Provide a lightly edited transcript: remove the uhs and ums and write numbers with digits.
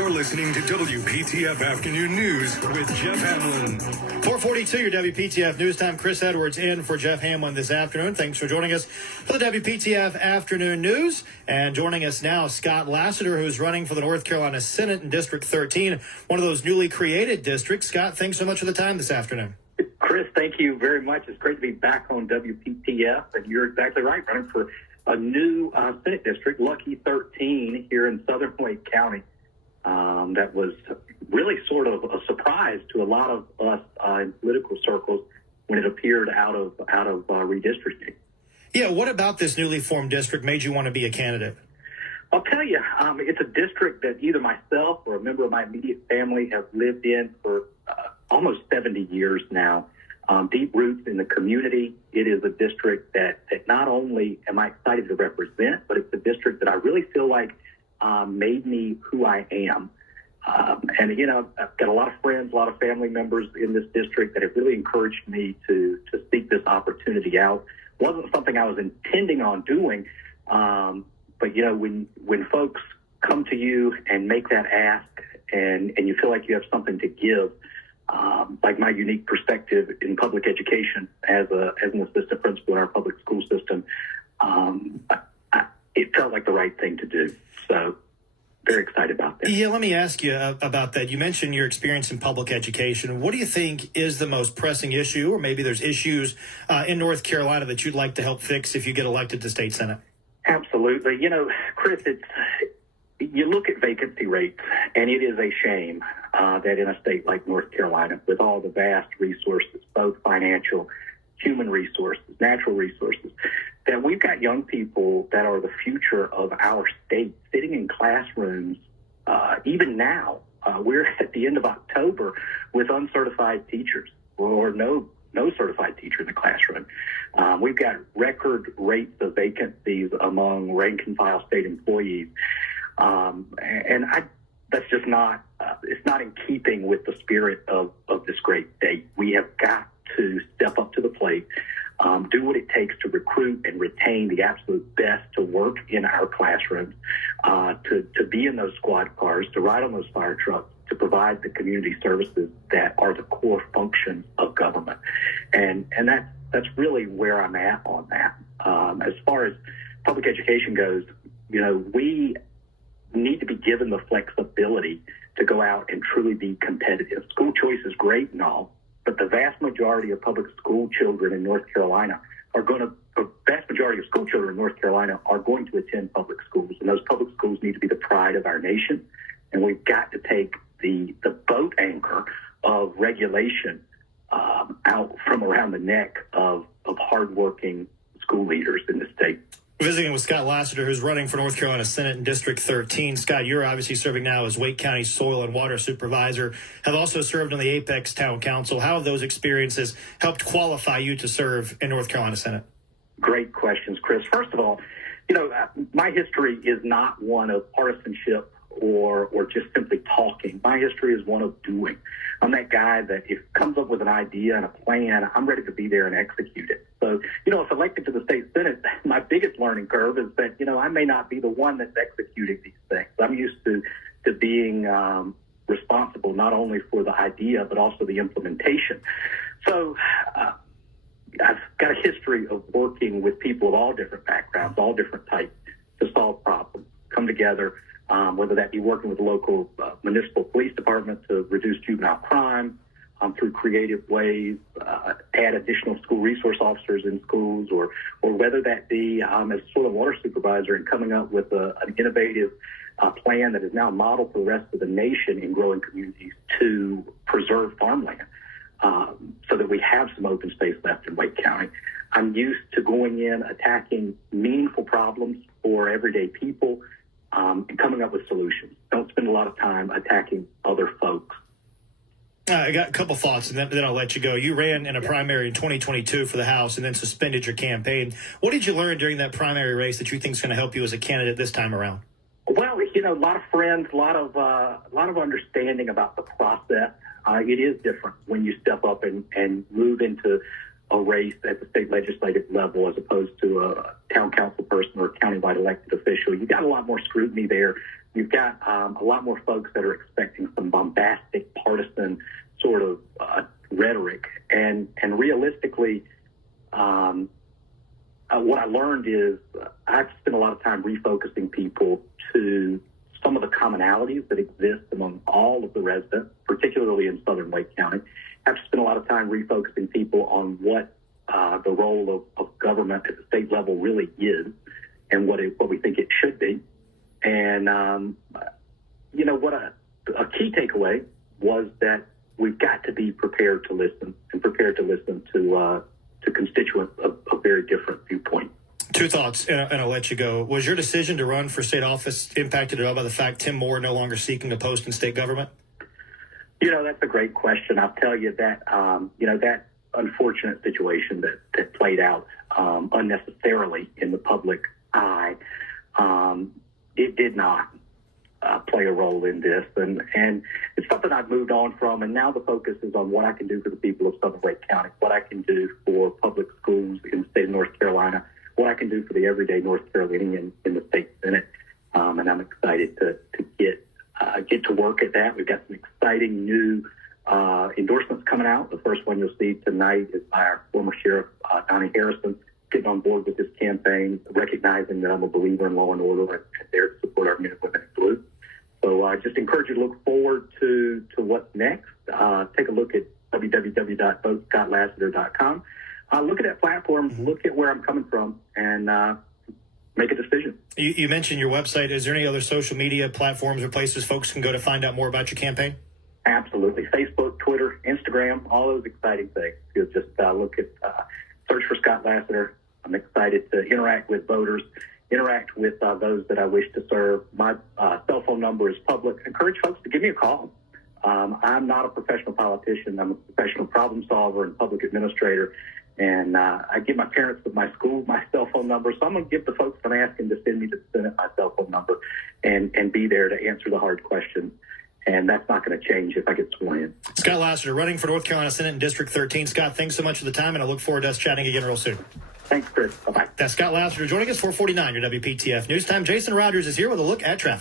You're listening to WPTF Afternoon News with Jeff Hamlin. 442, your WPTF News Time. Chris Edwards in for Jeff Hamlin this afternoon. Thanks for joining us for the WPTF Afternoon News. And joining us now, Scott Lassiter, who's running for the North Carolina Senate in District 13, one of those newly created districts. Scott, thanks so much for the time this afternoon. Chris, thank you very much. It's great to be back on WPTF. And you're exactly right, running for a new Senate district, Lucky 13, here in southern Wake County. That was really sort of a surprise to a lot of us in political circles when it appeared out of redistricting. Yeah, what about this newly formed district made you want to be a candidate? I'll tell you, it's a district that either myself or a member of my immediate family have lived in for almost 70 years now. Deep roots in the community. It is a district that not only am I excited to represent, but it's a district that I really feel like made me who I am. And, you know, I've got a lot of friends, a lot of family members in this district that have really encouraged me to seek this opportunity out. It wasn't something I was intending on doing, but, you know, when folks come to you and make that ask and you feel like you have something to give, like my unique perspective in public education as an assistant principal in our public school system, it felt like the right thing to do. So very excited about that. Yeah, let me ask you about that. You mentioned your experience in public education. What do you think is the most pressing issue, or maybe there's issues in North Carolina that you'd like to help fix if you get elected to state senate? Absolutely. You know, Chris, you look at vacancy rates, and it is a shame that in a state like North Carolina, with all the vast resources, both financial, human resources, natural resources, that we've got young people that are the future of our state sitting in classrooms. Even now, we're at the end of October with uncertified teachers or no certified teacher in the classroom. We've got record rates of vacancies among rank and file state employees. That's just not, it's not in keeping with the spirit of this great state. We have got to step up to the plate, do what it takes to recruit and retain the absolute best to work in our classrooms, to be in those squad cars, to ride on those fire trucks, to provide the community services that are the core functions of government. And that's really where I'm at on that. As far as public education goes, you know, we need to be given the flexibility to go out and truly be competitive. School choice is great and all, but the vast majority of public school children in North Carolina are going to attend public schools, and those public schools need to be the pride of our nation. And we've got to take the boat anchor of regulation out from around the neck of hardworking school leaders in the state. Visiting with Scott Lassiter, who's running for North Carolina Senate in District 13. Scott, you're obviously serving now as Wake County Soil and Water Supervisor, have also served on the Apex Town Council. How have those experiences helped qualify you to serve in North Carolina Senate? Great questions, Chris. First of all, you know, my history is not one of partisanship or just simply talking. My history is one of doing. I'm that guy that if it comes up with an idea and a plan, I'm ready to be there and execute it. So, you know, if elected to the state Senate, my biggest learning curve is that, you know, I may not be the one that's executing these things. I'm used to being responsible not only for the idea, but also the implementation. So I've got a history of working with people of all different backgrounds, all different types, to solve problems, come together, whether that be working with the local municipal police department to reduce juvenile crime through creative ways, add additional school resource officers in schools, or whether that be as soil and water supervisor and coming up with an innovative plan that is now a model for the rest of the nation in growing communities to preserve farmland so that we have some open space left in Wake County. I'm used to going in, attacking meaningful problems for everyday people, and coming up with solutions. Don't spend a lot of time attacking other folks. I got a couple thoughts, and then I'll let you go. You ran in a primary in 2022 for the House and then suspended your campaign. What did you learn during that primary race that you think is going to help you as a candidate this time around? Well, you know, a lot of friends, a lot of understanding about the process. It is different when you step up and move into a race at the state legislative level as opposed to a town council person or a countywide elected official. You got a lot more scrutiny there you've got a lot more folks that are expecting some bombastic, partisan sort of rhetoric. And realistically, what I learned is I've spent a lot of time refocusing people to some of the commonalities that exist among all of the residents, particularly in southern Wake County. I've spent a lot of time refocusing people on what the role of government at the state level really is and what we think it should be. And, what a key takeaway was that we've got to be prepared to listen and prepared to listen to constituents of very different viewpoints. Two thoughts, and I'll let you go. Was your decision to run for state office impacted at all by the fact Tim Moore no longer seeking a post in state government? That's a great question. I'll tell you that, that unfortunate situation that played out unnecessarily in the public eye, it did not play a role in this. And it's something I've moved on from, and now the focus is on what I can do for the people of Southern Wake County, what I can do for public schools in the state of North Carolina, what I can do for the everyday North Carolinian in the state Senate. And I'm excited to get to work at that. We've got some exciting new endorsements coming out. The first one you'll see tonight is by our former Sheriff, Donnie Harrison, getting on board with this campaign, recognizing that I'm a believer in law and order and there to support our men and women in blue. So I just encourage you to look forward to what's next. Take a look at www.votescottlassiter.com. Look at that platform, look at where I'm coming from, and make a decision. You mentioned your website. Is there any other social media platforms or places folks can go to find out more about your campaign? Absolutely. Facebook, Twitter, Instagram, all those exciting things. You'll just look at, search for Scott Lassiter. I'm excited to interact with voters, interact with those that I wish to serve. My cell phone number is public. I encourage folks to give me a call. I'm not a professional politician. I'm a professional problem solver and public administrator. And I give my parents of my school my cell phone number. So I'm going to give the folks I'm asking to send me to the Senate my cell phone number and be there to answer the hard questions. And that's not going to change if I get sworn in. Scott Lassiter, running for North Carolina Senate in District 13. Scott, thanks so much for the time, and I look forward to us chatting again real soon. Thanks, Chris. Bye-bye. That's Scott Lassiter joining us, 449, your WPTF News Time. Jason Rogers is here with a look at traffic.